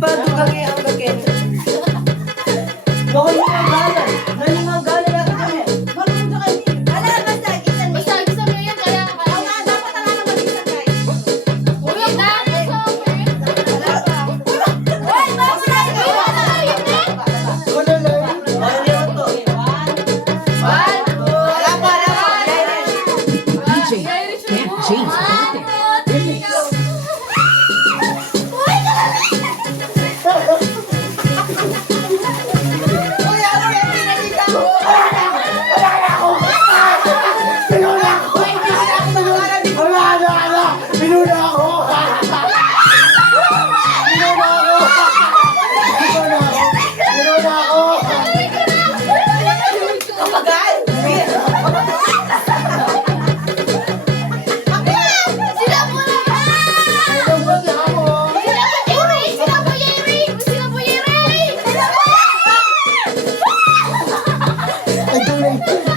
pa dugang ang gakin. Bakit mo ang galan? Naling ang galan natin kami. Marunong ka kayo. Wala, basta isan mo. Basta gusto mo yan, kaya Oo nga, dapat talaga mag-isan kayo. Uy, na! Wala pa. Uy, bakit tayo? Wala lang. Wala naman to. Wala pa, wala pa. DJ Camp James Remix. Uy, ano yan? Pinakita mo. Pinuna ako! Kapagal. Sila po Yeri! Ay, tunay.